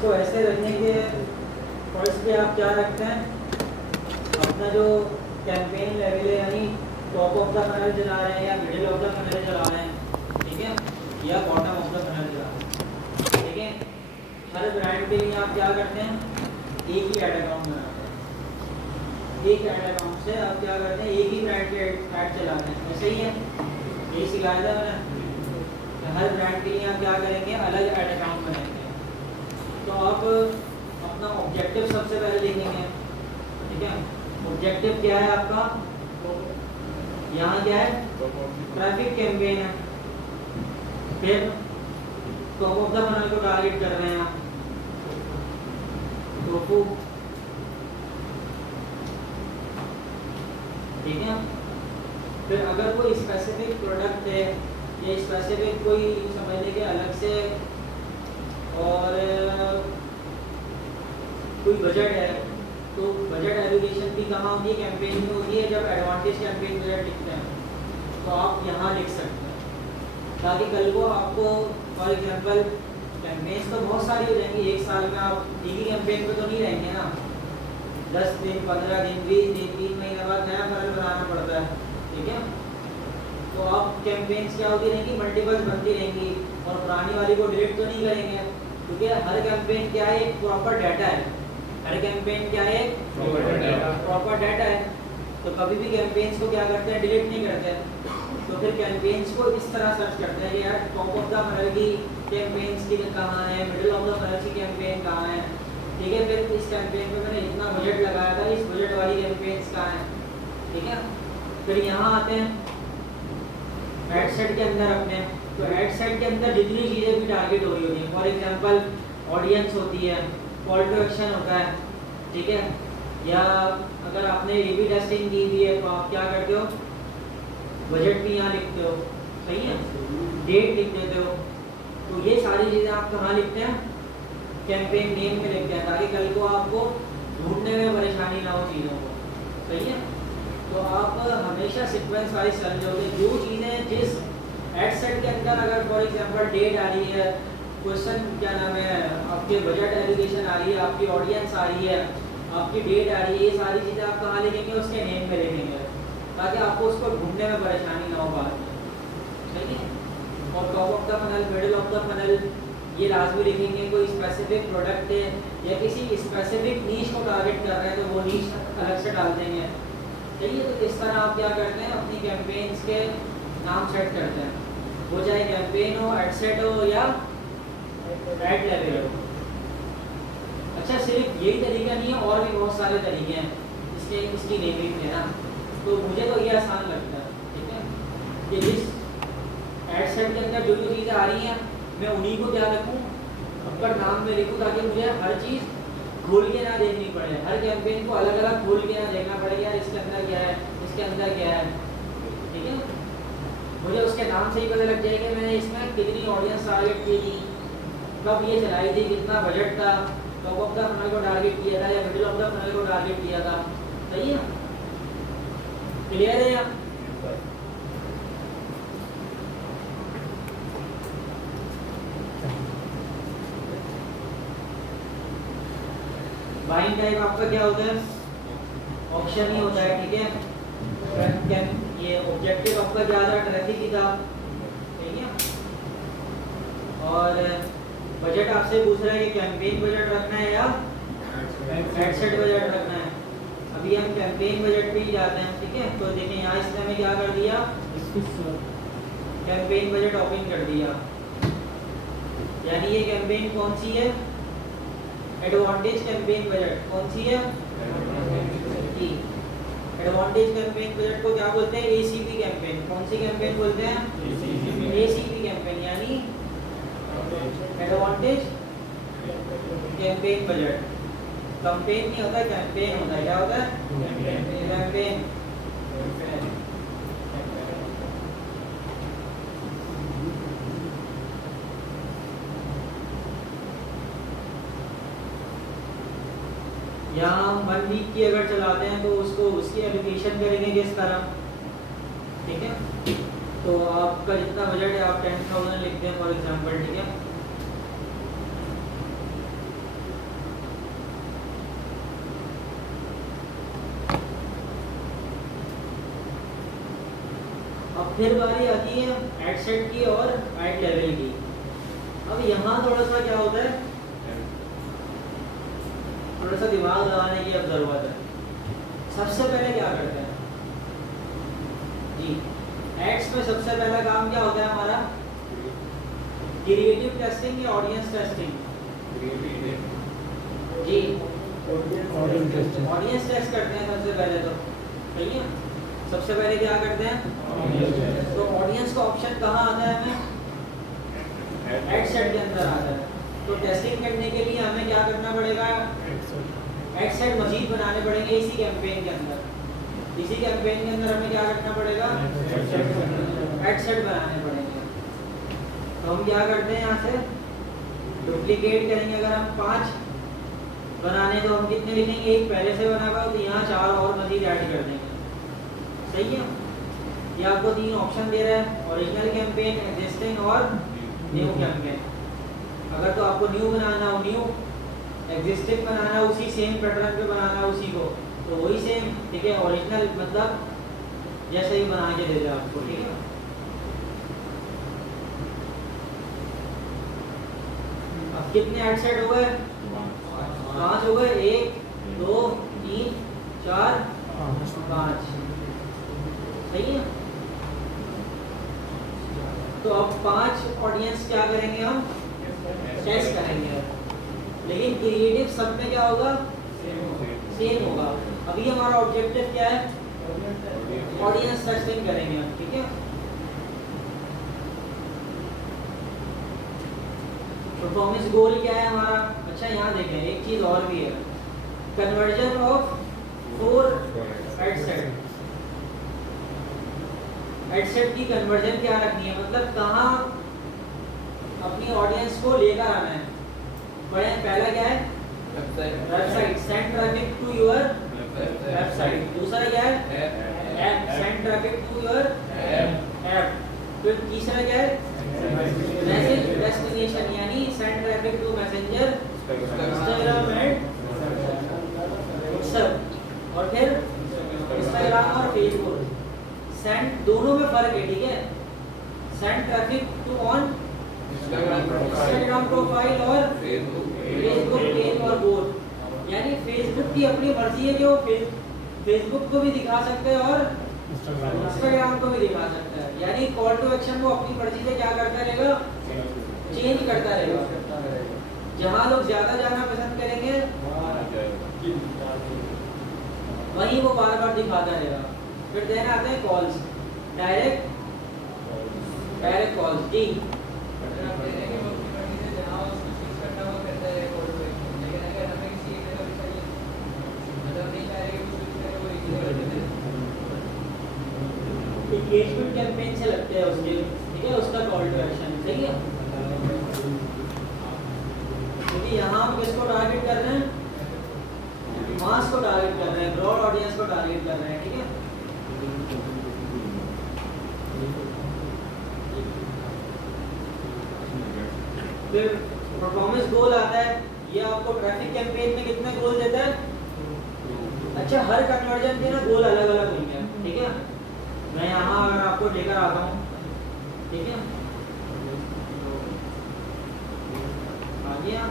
इसको ऐसे रखने के फर्स्ट पे आप क्या रखते हैं, अपना जो कैंपेन लेवल है यानी टॉप ऑफ द फनल चला रहे हैं या मिडिल ऑफ द फनल चला रहे हैं, ठीक है, या बॉटम ऑफ द फनल चला रहे हैं, ठीक है। हर ब्रांड के लिए आप क्या करते हैं, एक ही ऐड अकाउंट बनाते हैं। एक ऐड अकाउंट से आप क्या करते हैं, एक ही ब्रांड के ऐड चलाते हैं, ऐसे ही है, यही सिखाया था मैंने। हर ब्रांड के लिए आप क्या करेंगे, अलग ऐड अकाउंट बनाएंगे। तो आप अपना ऑब्जेक्टिव सबसे पहले लिखेंगे, ठीक है। ऑब्जेक्टिव क्या है आपका, यहाँ क्या है, ट्रैफिक कैंपेन है। फिर टॉप ऑफ द फनल को टारगेट कर रहे हैं आप, टोफू, ठीक है। फिर अगर कोई स्पेसिफिक प्रोडक्ट है या स्पेसिफिक कोई समझ लीजिए अलग से और कोई बजट है, तो बजट एलोकेशन भी कहाँ होती है, कैंपेन में होती है। जब एडवांटेज कैंपेन बजट लिखते हैं तो आप यहाँ लिख सकते हैं, ताकि कल को आपको फॉर एग्जांपल कैंपेन्स तो बहुत सारी हो जाएंगी, एक साल में आप एक ही कैंपेन पे तो नहीं रहेंगे ना, 10 दिन 15 दिन 20 दिन 3 महीने बाद नया फनल बनाना पड़ता है, ठीक है। तो आप कैंपेन्स क्या होती रहेंगी, मल्टीपल्स बनती रहेंगी, और पुरानी वाली को डिलीट तो नहीं करेंगे, क्योंकि हर कैंपेन क्या है, एक प्रॉपर डाटा है। हर कैंपेन क्या है, प्रॉपर डाटा है। तो कभी भी कैंपेन्स को क्या करते हैं, डिलीट नहीं करते हैं। तो फिर कैंपेन्स को इस तरह सर्च करते हैं कि यार टॉप ऑफ द फनल की कैंपेन्स की कहाँ है, मिडिल ऑफ द फनल की कैंपेन कहाँ है, ठीक है। फिर इस कैंपेन पे मैंने इतना बजट लगाया था, इस बजट वाली कैंपेन्स कहाँ है, ठीक है। फिर यहाँ आते हैं एड सेट के अंदर अपने, तो एड सेट के अंदर जितनी चीज़ें भी टारगेट हो रही होती हैं, फॉर एग्जांपल ऑडियंस होती है, कॉल टू एक्शन होता है, ठीक है। या अगर आपने ए/बी टेस्टिंग की हुई है तो आप क्या करते हो, बजट भी यहाँ लिखते हो, सही है, डेट लिख देते हो। तो ये सारी चीज़ें आप कहाँ लिखते हैं, कैंपेन नेम में लिखते हैं, ताकि कल को आपको ढूंढने में परेशानी ना हो चीज़ों को, सही है। तो आप हमेशा सीक्वेंस वाइज समझोगे, जो चीज़ें जिस एड सेट के अंदर अगर फॉर एग्जांपल डेट आ रही है, क्वेश्चन क्या नाम है, आपके बजट एलोकेशन आ रही है, आपकी ऑडियंस आ रही है, आपकी डेट आ रही है, ये सारी चीज़ें आप कहाँ लिखेंगे, उसके नेम में लिखेंगे, ताकि आपको उसको ढूंढने में परेशानी ना हो बाद में, सही है। और top of the funnel, middle of the funnel, ये लाजमी लिखेंगे। कोई स्पेसिफिक प्रोडक्ट है या किसी स्पेसिफिक नीश को टारगेट कर रहे हैं तो वो नीश अलग से डाल देंगे, सही है। तो इस तरह आप क्या करते हैं, अपनी कैंपेन्स के नाम सेट करते हैं, वो चाहे कैंपेन हो, एड सेट हो या एड लेवल हो। अच्छा, सिर्फ यही तरीका नहीं है, और भी बहुत सारे तरीके हैं इसकी नेमिंग के ना, तो मुझे तो ये आसान लगता है, ठीक है, कि जिस एड सेट के अंदर जो जो चीज़ें आ रही हैं मैं उन्हीं को क्या रखूँ, अपर नाम में लिखूँ, ताकि मुझे हर चीज़ खोल के ना देखनी पड़े, हर कैंपेन को अलग अलग खोल के ना देखना पड़े, यार इसके अंदर क्या है, इसके अंदर क्या है, ठीक है। मुझे उसके नाम से ही पता लग जाएगा मैंने इसमें कितनी ऑडियंस टारगेट की थी, कब ये चलाई थी, कितना बजट था, टॉप ऑफ द फनल को टारगेट किया था या मिडिल ऑफ द फनल को टारगेट किया था, सही है, क्लियर है। बाइंग टाइप आपका क्या होता है, ऑप्शन ही होता है, ठीक है। ये ऑब्जेक्टिव आपका क्या था, ट्रैफिक ही था, ठीक है। और बजट आपसे पूछ रहा है कि कैंपेन बजट रखना है या एड सेट बजट रखना है। अभी हम कैंपेन बजट पे ही जाते हैं, ठीक है। तो देखिए यहाँ इसने हमें क्या कर दिया, कैंपेन बजट ओपन कर दिया, यानी ये कैंपेन कौन सी है, एडवांटेज कैंपेन बजट कौन सी है, एडवांटेज कैंपेन बजट को क्या बोलते हैं, एसीपी कैंपेन। कौन सी कैंपेन बोलते हैं, एसीपी कैंपेन, यानी एडवांटेज कैंपेन बजट। कैंपेन नहीं होता, कैंपेन होता है, क्या होता है, कैंपेन। यहाँ हम 1 वीक की अगर चलाते हैं तो उसको उसकी एलोकेशन करेंगे किस तरह, ठीक है। तो आपका जितना बजट है आप 10,000 लिखते हैं फॉर एग्जांपल, ठीक है। अब फिर बारी आती है एड सेट की और एड लेवल की। अब यहाँ थोड़ा सा क्या होता है, थोड़ा सा दिमाग लगाने की अब जरूरत है। सबसे पहले क्या करते हैं जी, एड्स में सबसे पहला काम क्या होता है हमारा, क्रिएटिव टेस्टिंग या ऑडियंस टेस्टिंग जी, ऑडियंस टेस्ट करते हैं सबसे पहले तो, सही है। सबसे पहले क्या करते हैं, तो ऑडियंस का ऑप्शन कहाँ आता है, हमें एड सेट के अंदर आता है। तो टेस्टिंग करने के लिए हमें क्या करना पड़ेगा, एड सेट मजीद बनाने पड़ेंगे इसी कैंपेन के अंदर। इसी कैंपेन के अंदर हमें क्या करना पड़ेगा, एड सेट बनाने पड़ेंगे। तो हम क्या करते हैं, यहाँ से डुप्लीकेट करेंगे। अगर हम 5 बनाने तो हम कितने लिखेंगे, एक पहले से बना हुआ तो यहाँ 4 और मजीद ऐड कर देंगे, सही है। ये आपको 3 ऑप्शन दे रहा है, ओरिजिनल कैंपेन, एग्जिस्टिंग और न्यू कैंपेन। अगर तो आपको न्यू बनाना हो न्यू, एग्जिस्टिंग बनाना उसी सेम पैटर्न पे बनाना उसी को, तो वही सेम, ठीक है। ओरिजिनल मतलब जैसे ही बना के दे दे आपको, ठीक है। अब कितने ऐड सेट हो गए, 5 हो गए, 1 2 3 4 5, सही है। तो अब 5 ऑडियंस क्या करेंगे, हम टेस्ट करेंगे, लेकिन क्रिएटिव सब में क्या होगा, सेम होगा। अभी हमारा ऑब्जेक्टिव क्या है, ऑडियंस टेस्टिंग करेंगे हम, ठीक है। परफॉर्मेंस गोल क्या है हमारा, अच्छा यहाँ देखें एक चीज और भी है, conversion of 4 ad set. Ad set की कन्वर्जन क्या रखनी है, मतलब कहाँ अपनी ऑडियंस को लेकर आना है। बड़े पहला क्या है, website, send traffic to your website. दूसरा क्या है, app, send traffic to your app. फिर तीसरा क्या है, मैसेज डेस्टिनेशन, यानी send traffic to messenger, Instagram and WhatsApp. और फिर इंस्टाग्राम और फेसबुक। सेंड दोनों में फर्क है, ठीक है। Send traffic to on Instagram profile और फेसबुक पेज और बोर्ड, यानी फेसबुक की अपनी मर्जी है कि वो फेसबुक को भी दिखा सकते हैं और इंस्टाग्राम को भी दिखा सकता है। यानी कॉल टू एक्शन वो अपनी मर्जी से क्या करता रहेगा, चेंज करता रहेगा। जहाँ लोग ज्यादा जाना पसंद करेंगे वहीं वो बार बार दिखाता रहेगा। फिर देन आते हैं कॉल्स, डायरेक्ट कॉल्स जी। एंगेजमेंट कैंपेन से लगते हैं उसके, ठीक है, उसका कॉल टू एक्शन, सही है। क्योंकि यहाँ हम किसको टारगेट कर रहे हैं, मास को टारगेट कर रहे हैं, ब्रॉड ऑडियंस को टारगेट कर रहे हैं, ठीक है। फिर परफॉर्मेंस गोल आता है, ये आपको ट्रैफिक कैंपेन में कितने गोल देता है। अच्छा, हर कन्वर्जन के ना गोल अलग अलग होंगे, ठीक है। मैं यहाँ अगर आपको लेकर आता हूँ, ठीक है, आ गया,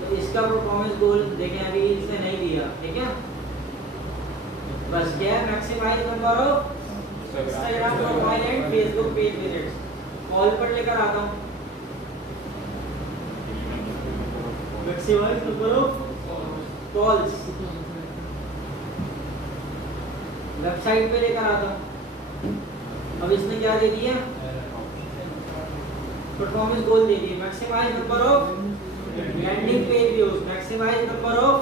तो इसका परफॉर्मेंस गोल देखें, अभी इसने नहीं दिया, ठीक है। बस क्या है, maximize number of Instagram profile and Facebook page visits. Call पर लेकर आता हूँ, maximize number of calls. Website पे लेकर आता हूँ, अब इसने क्या दे दिया, परफॉर्मेंस गोल दे दिए, maximize number of landing page views, maximize number of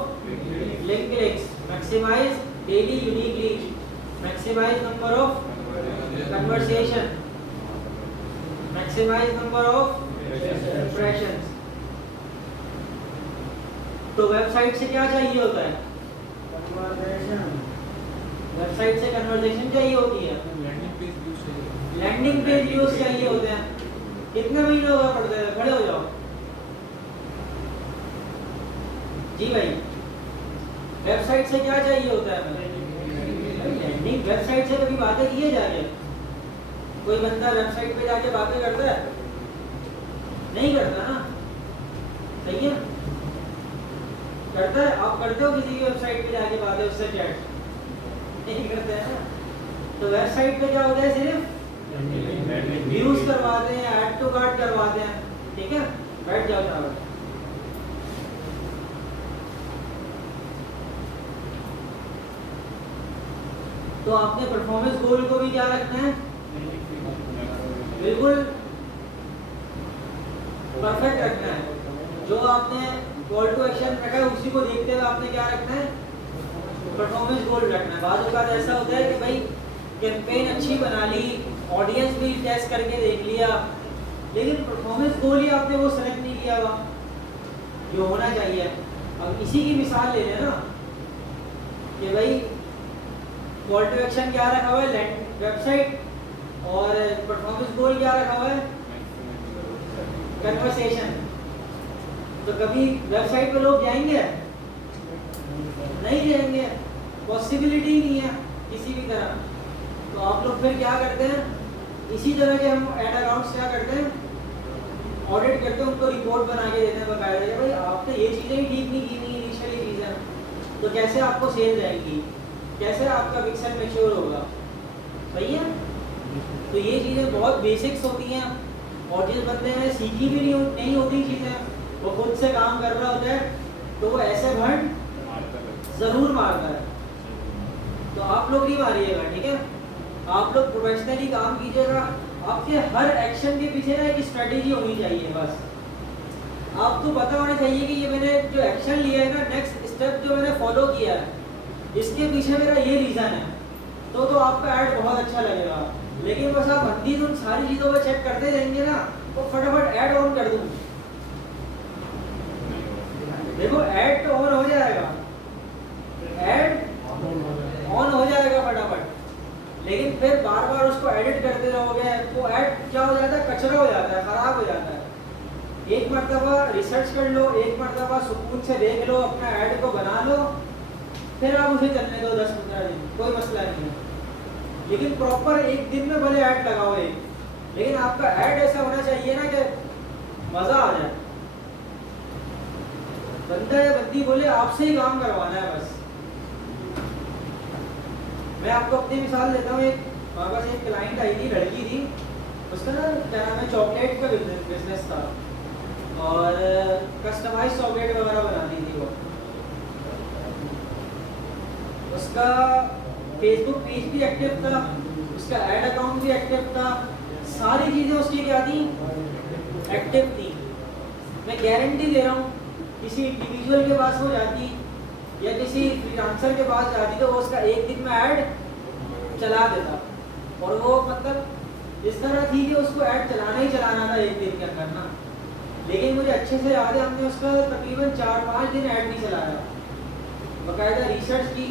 link clicks, maximize daily unique reach, maximize number of conversation, maximize number of impressions. तो वेबसाइट से क्या चाहिए होता है, वेबसाइट से कन्वर्सेशन चाहिए होती है, लैंडिंग पेज व्यूज चाहिए होते हैं। कितने महीने हो गए पढ़ते हैं, खड़े हो जाओ जी भाई। वेबसाइट से क्या चाहिए होता है, लैंडिंग। वेबसाइट से कभी बातें किए जा रही है, कोई बंदा वेबसाइट पे जाके बातें करता है? नहीं करता ना, सही है? करता है? आप करते हो किसी की वेबसाइट पे जाके बातें, उससे चैट? नहीं करते हैं ना। तो वेबसाइट पे क्या होता है, सिर्फ व्यूज करवाते हैं, ऐड टू कार्ट करवाते हैं, ठीक है? बैठ जाओ चावल। तो आपने परफॉर्मेंस गोल को भी क्या रखना है, बिल्कुल परफेक्ट रखना है। जो आपने कॉल टू एक्शन रखा है उसी को देखते हुए आपने क्या रखना है, परफॉर्मेंस गोल रखना है। बाद में ऐसा होता है कि भाई कैंपेन अच्छी बना ली, ऑडियंस भी टेस्ट करके देख लिया, लेकिन परफॉर्मेंस गोल ही आपने वो सेलेक्ट नहीं किया हुआ जो होना चाहिए। अब इसी की मिसाल ले लें ना कि भाई कॉल टू एक्शन क्या रखा हुआ है, वेबसाइट, और परफॉर्मेंस गोल क्या रखा हुआ है, कन्वर्सेशन। तो कभी वेबसाइट पे लोग जाएंगे? नहीं जाएंगे, पॉसिबिलिटी नहीं है किसी भी तरह। तो आप लोग फिर क्या करते हैं, इसी तरह के हम एड अकाउंट्स क्या करते हैं, ऑडिट करते हैं, उनको रिपोर्ट बना के देते हैं बकायदा, भाई आपने ये चीज़ें ही ठीक नहीं की थी इनिशियली चीज़ें, तो कैसे आपको सेल जाएंगी, कैसे आपका पिक्सल मैच्योर होगा, सही है? तो ये चीज़ें बहुत बेसिक्स होती हैं, और जिस बंदे ने सीखी भी नहीं होती चीज़ें, वो खुद से काम कर रहा होता है, तो वो ऐसे भंड ज़रूर मारता है। तो आप लोग नहीं मारिएगा, ठीक है? आप लोग प्रोफेशनली काम कीजिएगा। आपके हर एक्शन के पीछे ना एक स्ट्रेटेजी होनी चाहिए। बस आपको पता होना चाहिए कि ये मैंने जो एक्शन लिया है ना, नेक्स्ट स्टेप जो मैंने फॉलो किया है, इसके पीछे मेरा ये रीज़न है, तो आपका ऐड बहुत अच्छा लगेगा। लेकिन बस आप अंधी उन सारी चीज़ों पर चेक करते रहेंगे ना, तो फटाफट ऐड ऑन कर दूँ, देखो ऐड तो ऑन हो जाएगा, ऐड ऑन हो जाएगा फटाफट, लेकिन फिर बार बार उसको एडिट करते रहोगे तो ऐड क्या हो जाता है, कचरा हो जाता है, ख़राब हो जाता है। एक मरतबा रिसर्च कर लो, एक मरतबा सुकून से देख लो, अपना ऐड को बना लो, फिर आप उसे चलने दो 10-15 दिन, कोई मसला नहीं है। लेकिन प्रॉपर एक दिन में भले ऐड लगाओ एक, लेकिन आपका ऐड ऐसा होना चाहिए ना कि मज़ा आ जाए, बंदा या बंदी बोले आपसे ही काम करवाना है बस। मैं आपको अपनी मिसाल देता हूँ। एक हमारे पास एक क्लाइंट आई थी, लड़की थी, उसका ना क्या नाम है, चॉकलेट का बिजनेस था, और कस्टमाइज चॉकलेट वगैरह बनाती थी वो। उसका फेसबुक पेज भी एक्टिव था, उसका ऐड अकाउंट भी एक्टिव था, सारी चीज़ें उसकी क्या थी, एक्टिव थी। मैं गारंटी दे रहा हूँ किसी इंडिविजुअल के पास वो जाती या किसी फ्रीलांसर के पास जाती तो वो उसका एक दिन में ऐड चला देता, और वो मतलब इस तरह थी कि उसको ऐड चलाना ही चलाना था एक दिन के अंदर ना। लेकिन मुझे अच्छे से याद है, हमने उसका तकरीबन 4-5 दिन ऐड नहीं चलाया, बाकायदा रिसर्च की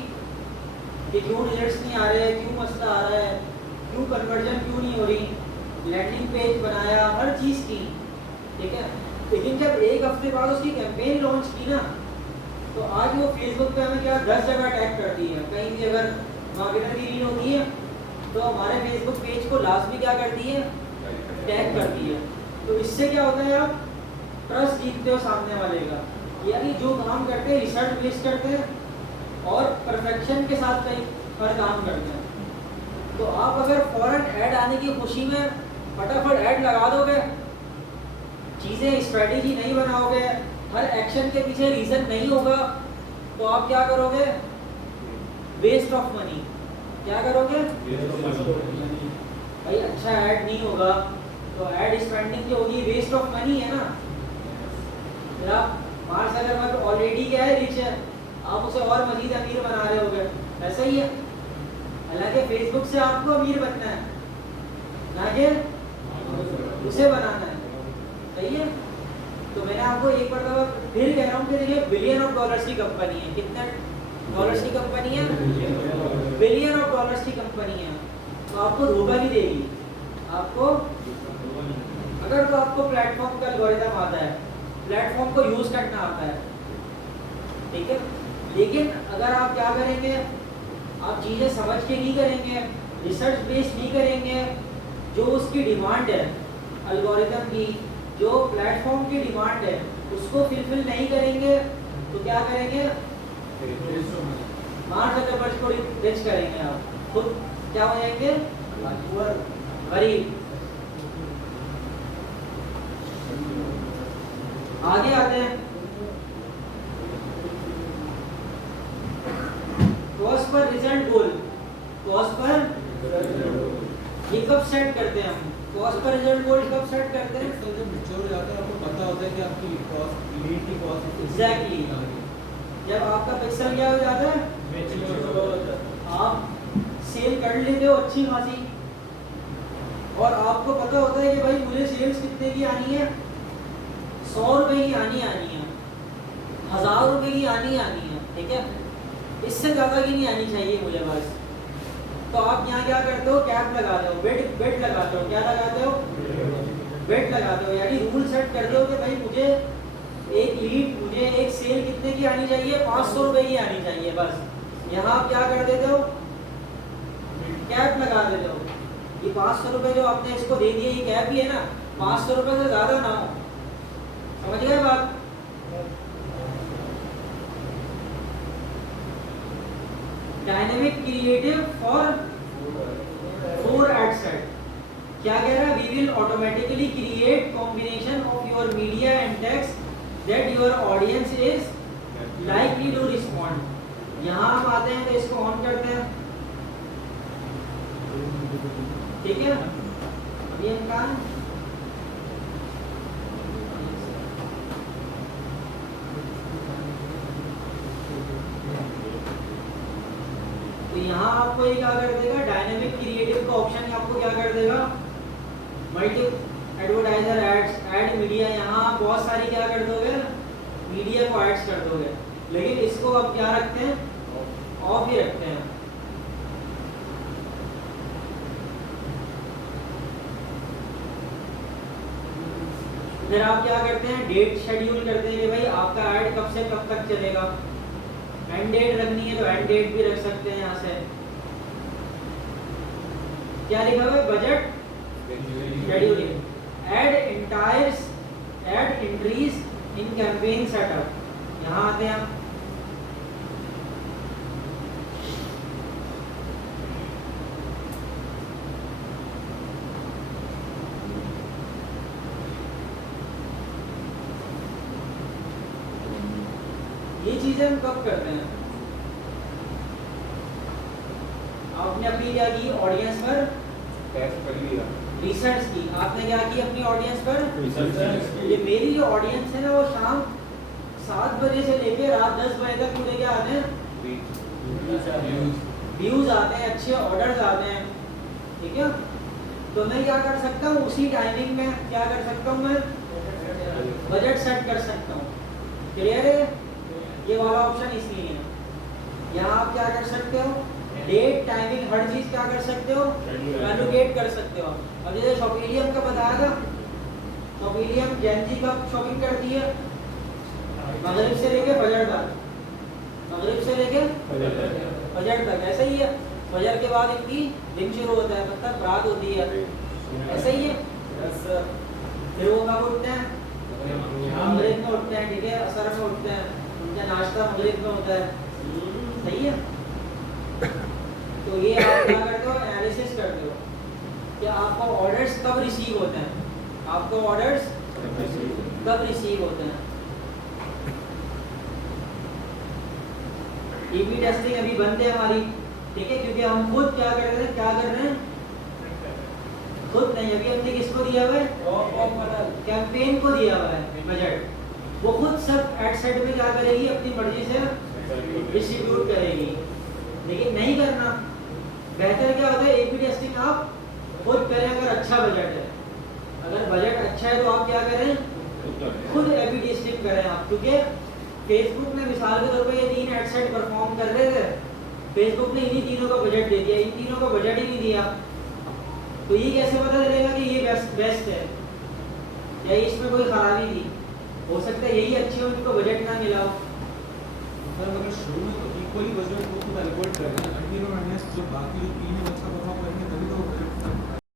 कि क्यों रिजल्ट्स नहीं आ रहे, क्यों मसला आ रहा है, क्यों कन्वर्जन क्यों नहीं हो रही, लैंडिंग पेज बनाया, हर चीज़ की, ठीक है। लेकिन जब एक हफ्ते बाद उसकी कैंपेन लॉन्च की ना, तो आज वो फेसबुक पे हमें क्या 10 जगह टैग करती है। कहीं भी अगर मार्केटर की रील होती है तो हमारे फेसबुक पेज को लाजमी क्या करती है, टैग करती है। तो इससे क्या होता है, आप ट्रस्ट जीतते हो सामने वाले का, यानी जो काम करते हैं रिसर्च बेस्ड करते हैं और परफेक्शन के साथ कहीं पर काम करते हैं। तो आप अगर फौरन ऐड आने की खुशी में फटाफट ऐड लगा दोगे, चीज़ें स्ट्रेटेजी नहीं बनाओगे, हर एक्शन के पीछे रीज़न नहीं होगा, तो आप क्या करोगे, वेस्ट ऑफ मनी। क्या करोगे भाई, अच्छा ऐड नहीं होगा तो ऐड स्पेंडिंग जो होगी वेस्ट ऑफ मनी है ना। फिर आप मार्क अगर ऑलरेडी क्या है, रिच है, आप उसे और मजीद अमीर बना रहे होगे, ऐसा ही है। हालांकि फेसबुक से आपको अमीर बनना है, ना कि उसे बनाना है, सही है। तो मैंने आपको एक बार फिर कह रहा हूँ कि देखिए बिलियन ऑफ डॉलर्स की कंपनी है, कितने डॉलर्स की कंपनी है, बिलियन ऑफ डॉलर्स की कंपनी है, तो आपको धोखा नहीं देगी आपको, अगर तो आपको प्लेटफॉर्म का एल्गोरिथम आता है, प्लेटफॉर्म को यूज़ करना आता है, ठीक है। लेकिन अगर आप क्या करेंगे, आप चीज़ें समझ के नहीं करेंगे, रिसर्च बेस्ड नहीं करेंगे, जो उसकी डिमांड है एल्गोरिथम की, जो प्लेटफॉर्म की डिमांड है उसको फुलफिल नहीं करेंगे तो क्या करेंगे, मार्क जकरबर्ग को रिच करेंगे, आप खुद क्या हो जाएंगे, गरीब। आगे आते हैं, कॉस्ट पर रिजल्ट गोल, कॉस्ट पर ये कब सेट करते हैं हम, कॉस्ट पर रिजल्ट गोल कब सेट करते हैं, तो जब मैच्योर हो जाता है आपको पता होता है कि आपकी कॉस्ट, लीड की कॉस्ट एग्जैक्टली, जब आपका पिक्सल क्या हो जाता है, आप सेल कर लेते हो अच्छी खासी, और आपको पता होता है कि भाई मुझे सेल्स कितने की आनी है, 100 रुपए की आनी है, 1000 रुपए की आनी है, ठीक है, इससे ज़्यादा की नहीं आनी चाहिए मुझे बस। तो आप यहाँ क्या करते हो, कैप लगाते हो, बेट लगाते हो, क्या लगाते हो, बेट लगाते हो, यानी रूल सेट करते हो कि भाई मुझे एक लीड, मुझे एक सेल कितने की आनी चाहिए, 500 रुपए की आनी चाहिए बस। यहाँ आप क्या कर देते हो, कैप लगा देते हो, ये 500 रुपए जो आपने इसको दे दिए, ये कैप ही है ना, 500 रुपए से ज़्यादा ना हो, समझ गए बात। Dynamic creative for 4 ad set, क्या कह रहा है, we will automatically create combination of your media and text that your audience is likely to respond. यहाँ हम आते हैं तो इसको ऑन करते हैं, ठीक है, अभी हम कहाँ, तो यहाँ आपको ये क्या कर देगा, डायनेमिक क्रिएटिव का ऑप्शन आपको क्या कर देगा, multi advertiser ads, ad media, यहाँ आप बहुत सारी क्या कर दोगे, मीडिया को एड्स कर दोगे, लेकिन इसको आप क्या रखते हैं, ऑफ ही रखते हैं। फिर आप क्या करते हैं, डेट शेड्यूल करते हैं कि भाई आपका ऐड कब से कब तक चलेगा, एंड डेट रखनी है तो एंड डेट भी रख सकते हैं यहाँ से। क्या लिखा हुआ है, budget scheduling, add entries in campaign setup, यहाँ आते हैं हम, ये चीजें हम कब करते हैं, आपने अपनी क्या की, ऑडियंस पर टेस्ट कर लिया, रिसर्च की, आपने क्या की अपनी ऑडियंस पर रिसर्च, ये मेरी जो ऑडियंस है ना वो शाम 7 बजे से लेके रात 10 बजे तक पूरे क्या आते हैं, व्यूज आते हैं, अच्छे ऑर्डर्स आते हैं, ठीक है। तो मैं क्या कर सकता हूँ, उसी टाइमिंग में क्या कर सकता हूँ, मैं बजट सेट कर सकता हूँ, क्लियर है, ये वाला ऑप्शन इसलिए है। यहाँ आप क्या कर सकते हो, डेट टाइमिंग हर चीज क्या कर सकते हो, एलोकेट कर सकते हो। अब जैसे शॉपिलियम का बताया था, शॉपिलियम जैनजी कब शॉपिंग करती है, मगरिब से लेके फजर तक, मगरिब से लेके फजर तक, ऐसा ही है, फजर के बाद इनकी दिन शुरू होता है, तब तक रात होती है, ऐसा ही है। फिर वो कब उठते हैं, मगरिब में उठते हैं, ठीक है, असर में उठते हैं, उनका नाश्ता मगरिब में होता है, सही है। तो ये आप क्या करते हो, एनालिसिस करते हो कि आपको ऑर्डर्स कब रिसीव होते हैं, आपको ऑर्डर्स कब रिसीव होते हैं। ए/बी टेस्टिंग अभी बंद है हमारी, ठीक है, क्योंकि हम खुद क्या कर रहे हैं, खुद नहीं, अभी हमने किसको दिया हुआ है, कैंपेन को दिया हुआ है बजट, वो खुद सब एड सेट में क्या करेगी, अपनी मर्जी से डिस्ट्रीब्यूट करेगी, लेकिन नहीं करना। बेहतर क्या होता है, ए/बी टेस्टिंग आप खुद करें अगर अच्छा बजट है, अगर बजट अच्छा है तो आप क्या करें, खुद ए/बी टेस्टिंग करें आप, क्योंकि फेसबुक ने मिसाल के तौर पर ये 3 एड सेट परफॉर्म कर रहे थे, फेसबुक ने इन्हीं तीनों का बजट दे दिया, इन तीनों का बजट ही नहीं दिया, तो ये कैसे पता चलेगा कि ये बेस्ट है या इसमें कोई खराबी थी, हो सकता है यही अच्छी हो, इनको बजट ना मिला हो। अगर शुरू में तो इक्वली बजट को खुद एलोकेट करें, जो बाकी जो 3 है अच्छा परफॉर्म करेंगे तभी तो